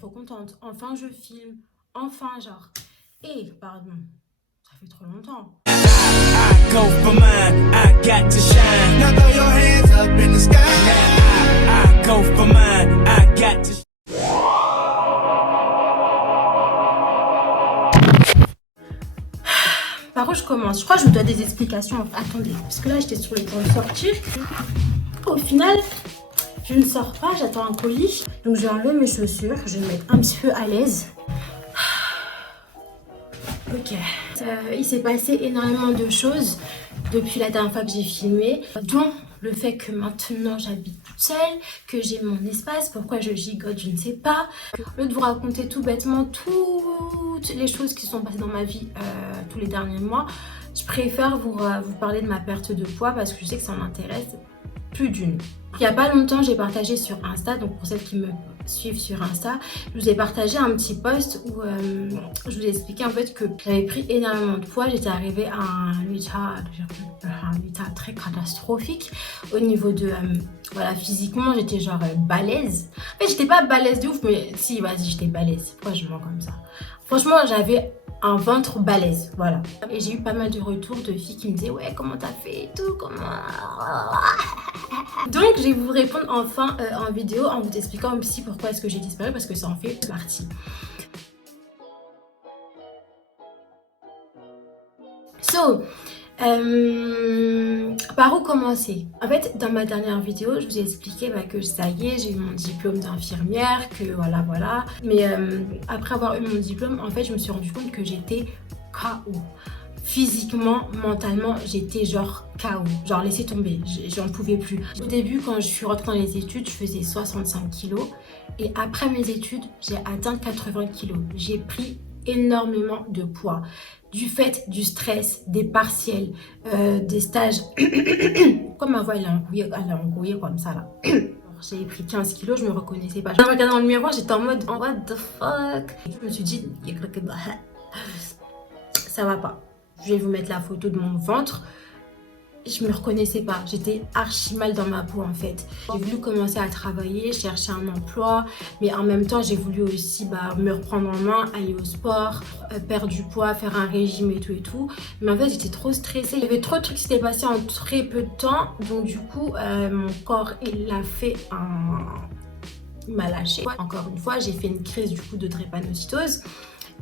trop contente. Enfin, je filme. Enfin, genre. Et, pardon, ça fait trop longtemps. I go for mine, I got to shine. Now throw your hands up in the sky. I go for mine, I got to. Par où je commence? Je crois que je me dois des explications. Attendez, parce que là, j'étais sur le point de sortir. Au final, je ne sors pas, j'attends un colis. Donc, je vais enlever mes chaussures. Je vais me mettre un petit peu à l'aise. Ok. Il s'est passé énormément de choses depuis la dernière fois que j'ai filmé, dont le fait que maintenant j'habite toute seule, que j'ai mon espace, pourquoi je gigote, je ne sais pas. Au lieu de vous raconter tout bêtement toutes les choses qui sont passées dans ma vie tous les derniers mois, je préfère vous parler de ma perte de poids parce que je sais que ça en intéresse plus d'une. Il n'y a pas longtemps, j'ai partagé sur Insta, donc pour celles qui me suivent sur Insta, je vous ai partagé un petit post où je vous ai expliqué en fait que j'avais pris énormément de poids. J'étais arrivée à un état très catastrophique au niveau de voilà, physiquement j'étais genre balèze. En fait, j'étais pas balèze de ouf, mais si, vas-y, j'étais balèze. Pourquoi je mens comme ça? Franchement, j'avais un ventre balèze, voilà. Et j'ai eu pas mal de retours de filles qui me disaient ouais, comment t'as fait et tout, comment. Donc je vais vous répondre enfin en vidéo en vous expliquant aussi pourquoi est-ce que j'ai disparu, parce que ça en fait partie. So, par où commencer? En fait, dans ma dernière vidéo, je vous ai expliqué que ça y est, j'ai eu mon diplôme d'infirmière, que voilà. Mais après avoir eu mon diplôme, en fait, je me suis rendu compte que j'étais KO. Physiquement, mentalement, j'étais genre KO, genre laissez tomber, j'en pouvais plus. Au début, quand je suis rentrée dans les études, je faisais 65 kilos et après mes études, j'ai atteint 80 kilos. J'ai pris énormément de poids du fait du stress, des partiels, des stages. Pourquoi ma voix elle est embrouillée comme ça là? J'ai pris 15 kilos, je me reconnaissais pas. Je me regardais dans le miroir, j'étais en mode what the fuck. Je me suis dit, ça va pas. Je vais vous mettre la photo de mon ventre. Je me reconnaissais pas, j'étais archi mal dans ma peau en fait. J'ai voulu commencer à travailler, chercher un emploi, mais en même temps j'ai voulu aussi me reprendre en main, aller au sport, perdre du poids, faire un régime et tout. Mais en fait j'étais trop stressée, il y avait trop de trucs qui s'étaient passés en très peu de temps, donc du coup mon corps il a fait il m'a lâché. Encore une fois j'ai fait une crise du coup de drépanocytose.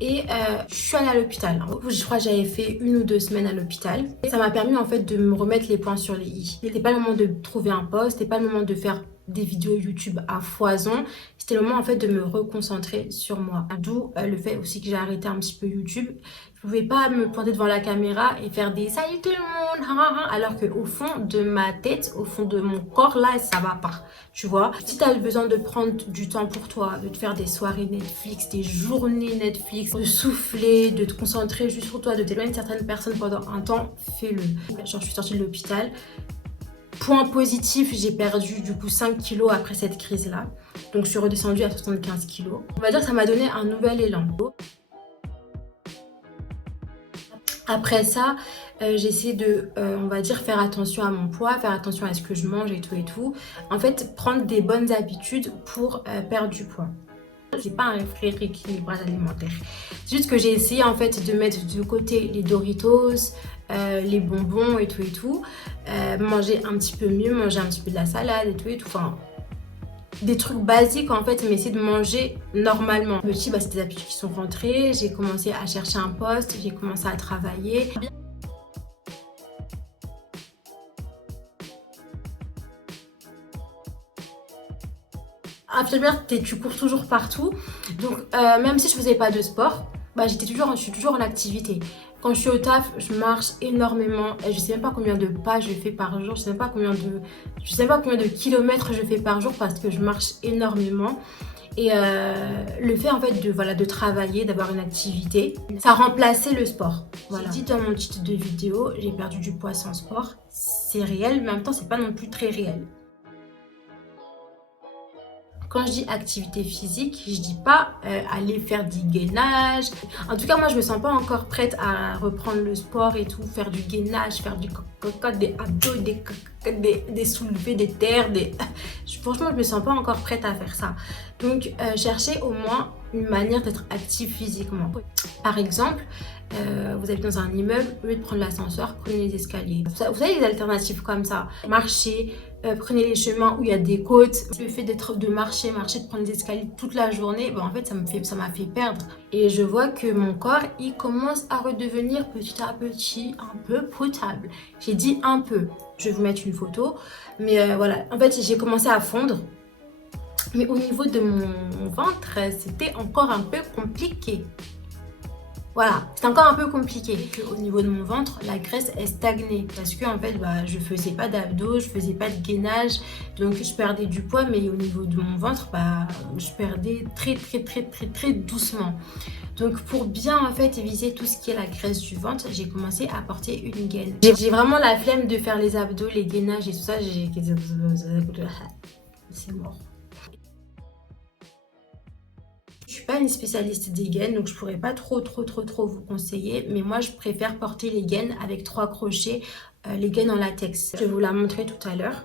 Et je suis allée à l'hôpital. Je crois que j'avais fait 1 ou 2 semaines à l'hôpital. Et ça m'a permis en fait de me remettre les points sur les i. C'était pas le moment de trouver un poste, c'était pas le moment de faire des vidéos YouTube à foison. C'était le moment en fait de me reconcentrer sur moi. D'où le fait aussi que j'ai arrêté un petit peu YouTube. Je pouvais pas me planter devant la caméra et faire des salut tout le monde, alors que au fond de ma tête, au fond de mon corps là, ça va pas. Tu vois, si tu as besoin de prendre du temps pour toi, de te faire des soirées Netflix, des journées Netflix, de souffler, de te concentrer juste sur toi, de t'éloigner de certaines personnes pendant un temps, fais-le. Genre, je suis sortie de l'hôpital. Point positif, j'ai perdu du coup 5 kilos après cette crise là. Donc je suis redescendue à 75 kilos. On va dire que ça m'a donné un nouvel élan. Après ça, j'essaie de, on va dire, faire attention à mon poids, faire attention à ce que je mange et tout. En fait, prendre des bonnes habitudes pour perdre du poids. C'est pas un vrai rééquilibrage alimentaire. C'est juste que j'ai essayé en fait de mettre de côté les Doritos, les bonbons et tout. Manger un petit peu mieux, manger un petit peu de la salade et tout. Enfin, des trucs basiques en fait, mais essayer de manger normalement. Petit, c'est des habitudes qui sont rentrées. J'ai commencé à chercher un poste, j'ai commencé à travailler. Infirmière, tu cours toujours partout. Donc même si je faisais pas de sport, je suis toujours en activité. Quand je suis au taf, je marche énormément. Et je sais même pas combien de pas je fais par jour. Je sais même pas combien de kilomètres je fais par jour parce que je marche énormément. Et le fait en fait de travailler, d'avoir une activité, ça remplaçait le sport. Voilà. J'ai dit dans mon titre de vidéo, j'ai perdu du poids sans sport. C'est réel, mais en même temps c'est pas non plus très réel. Quand je dis activité physique, je dis pas aller faire du gainage. En tout cas, moi, je me sens pas encore prête à reprendre le sport et tout, faire du gainage, faire du coca, des abdos, des soulevés, des terres. Franchement, je me sens pas encore prête à faire ça. Donc, cherchez au moins une manière d'être active physiquement. Par exemple, vous habitez dans un immeuble, au lieu de prendre l'ascenseur, prenez les escaliers. Vous savez, des alternatives comme ça. Marchez, prenez les chemins où il y a des côtes. Le fait de marcher, de prendre des escaliers toute la journée, en fait, ça m'a fait perdre. Et je vois que mon corps, il commence à redevenir petit à petit un peu potable. J'ai dit un peu. Je vais vous mettre une photo. Mais voilà, en fait, j'ai commencé à fondre. Mais au niveau de mon ventre, c'était encore un peu compliqué. Voilà, c'est encore un peu compliqué. Au niveau de mon ventre, la graisse est stagnée parce que en fait, je faisais pas d'abdos, je faisais pas de gainage, donc je perdais du poids, mais au niveau de mon ventre, je perdais très doucement. Donc pour bien en fait éviter tout ce qui est la graisse du ventre, j'ai commencé à porter une gaine. J'ai vraiment la flemme de faire les abdos, les gainages et tout ça. C'est mort. Je suis pas une spécialiste des gaines, donc je pourrais pas trop vous conseiller, mais moi je préfère porter les gaines avec 3 crochets, les gaines en latex. Je vais vous la montrer tout à l'heure.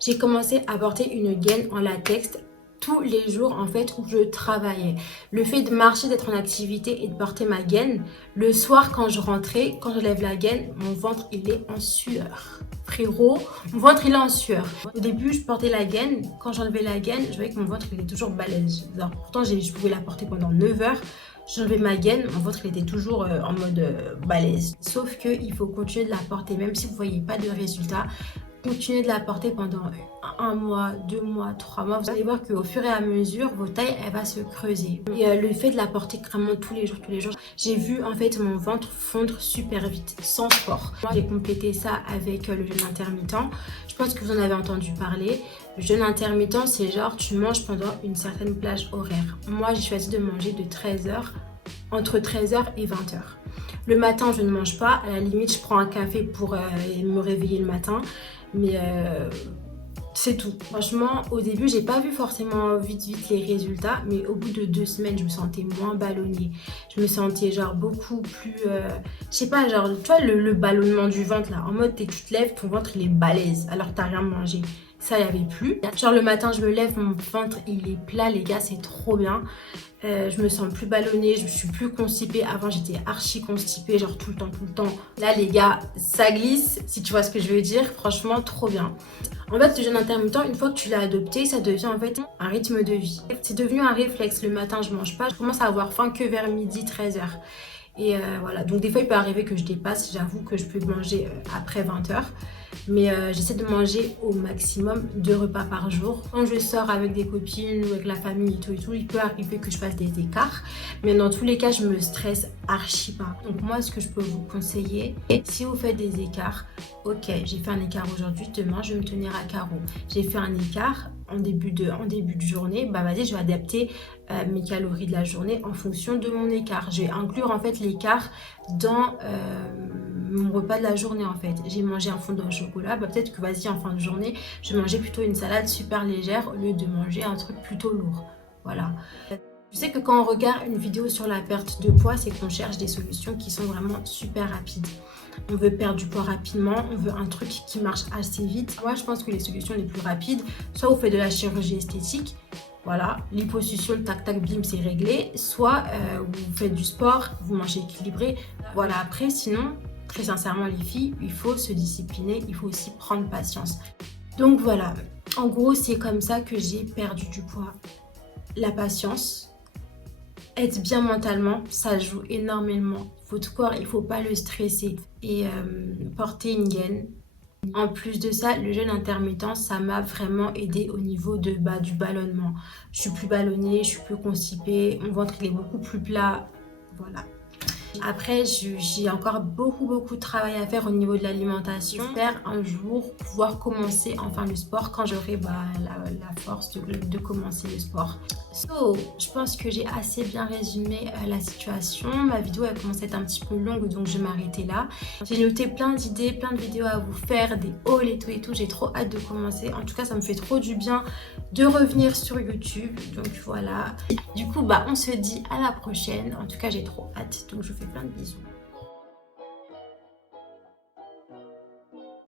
J'ai commencé à porter une gaine en latex tous les jours en fait où je travaillais. Le fait de marcher, d'être en activité et de porter ma gaine, le soir quand je rentrais, quand je lève la gaine, mon ventre il est en sueur. Frérot, mon ventre il est en sueur. Au début je portais la gaine, quand j'enlevais la gaine, je voyais que mon ventre il était toujours balèze. Alors, pourtant je pouvais la porter pendant 9 heures. J'enlevais ma gaine, mon ventre il était toujours en mode balèze. Sauf qu'il faut continuer de la porter, même si vous ne voyez pas de résultat. Continuez de la porter pendant 1 mois, 2 mois, 3 mois. Vous allez voir qu'au fur et à mesure, votre taille, elle va se creuser. Et le fait de la porter vraiment tous les jours, j'ai vu en fait mon ventre fondre super vite, sans sport. Moi, j'ai complété ça avec le jeûne intermittent. Je pense que vous en avez entendu parler. Le jeûne intermittent, c'est genre tu manges pendant une certaine plage horaire. Moi, j'ai choisi de manger de 13h, entre 13h et 20h. Le matin, je ne mange pas. À la limite, je prends un café pour me réveiller le matin. Mais c'est tout. Franchement, au début, j'ai pas vu forcément vite les résultats. Mais au bout de 2 semaines, je me sentais moins ballonnée. Je me sentais genre beaucoup plus... je sais pas, genre, tu vois, le ballonnement du ventre là. En mode, tu te lèves, ton ventre il est balèze alors que t'as rien mangé. Ça, il n'y avait plus. Genre, le matin, je me lève, mon ventre il est plat, les gars, c'est trop bien. Je me sens plus ballonnée, je suis plus constipée. Avant, j'étais archi constipée, genre tout le temps. Là, les gars, ça glisse, si tu vois ce que je veux dire. Franchement, trop bien. En fait, le jeûne intermittent, une fois que tu l'as adopté, ça devient en fait un rythme de vie. C'est devenu un réflexe. Le matin, je mange pas. Je commence à avoir faim que vers midi, 13h. Et voilà, donc des fois, il peut arriver que je dépasse. J'avoue que je peux manger après 20h. Mais j'essaie de manger au maximum 2 repas par jour. Quand je sors avec des copines ou avec la famille et tout, il peut arriver que je fasse des écarts. Mais dans tous les cas, je me stresse archi pas. Donc moi, ce que je peux vous conseiller, si vous faites des écarts, ok, j'ai fait un écart aujourd'hui, demain, je vais me tenir à carreau. J'ai fait un écart en début de journée, vas-y, je vais adapter mes calories de la journée en fonction de mon écart. Je vais inclure en fait l'écart dans mon repas de la journée en fait. J'ai mangé un fondant au chocolat, peut-être que vas-y en fin de journée, je vais manger plutôt une salade super légère au lieu de manger un truc plutôt lourd. Voilà. Je sais que quand on regarde une vidéo sur la perte de poids, c'est qu'on cherche des solutions qui sont vraiment super rapides. On veut perdre du poids rapidement, on veut un truc qui marche assez vite. Moi, je pense que les solutions les plus rapides, soit vous faites de la chirurgie esthétique, voilà, liposuction, tac tac bim, c'est réglé, soit vous faites du sport, vous mangez équilibré. Voilà, après, sinon, très sincèrement les filles, il faut se discipliner, il faut aussi prendre patience. Donc voilà, en gros, c'est comme ça que j'ai perdu du poids. La patience. Être bien mentalement, ça joue énormément. Votre corps, il ne faut pas le stresser. Et porter une gaine. En plus de ça, le jeûne intermittent, ça m'a vraiment aidé au niveau du ballonnement. Je suis plus ballonnée, je suis plus constipée, mon ventre il est beaucoup plus plat. Voilà. Après, j'ai encore beaucoup de travail à faire au niveau de l'alimentation. J'espère un jour pouvoir commencer enfin le sport quand j'aurai la force de commencer le sport. So, je pense que j'ai assez bien résumé la situation. Ma vidéo elle commence à être un petit peu longue, donc je vais m'arrêter là. J'ai noté plein d'idées, plein de vidéos à vous faire, des hauls et tout. J'ai trop hâte de commencer. En tout cas, ça me fait trop du bien de revenir sur YouTube. Donc voilà. Du coup, on se dit à la prochaine. En tout cas, j'ai trop hâte. Donc je vous fais plein de bisous.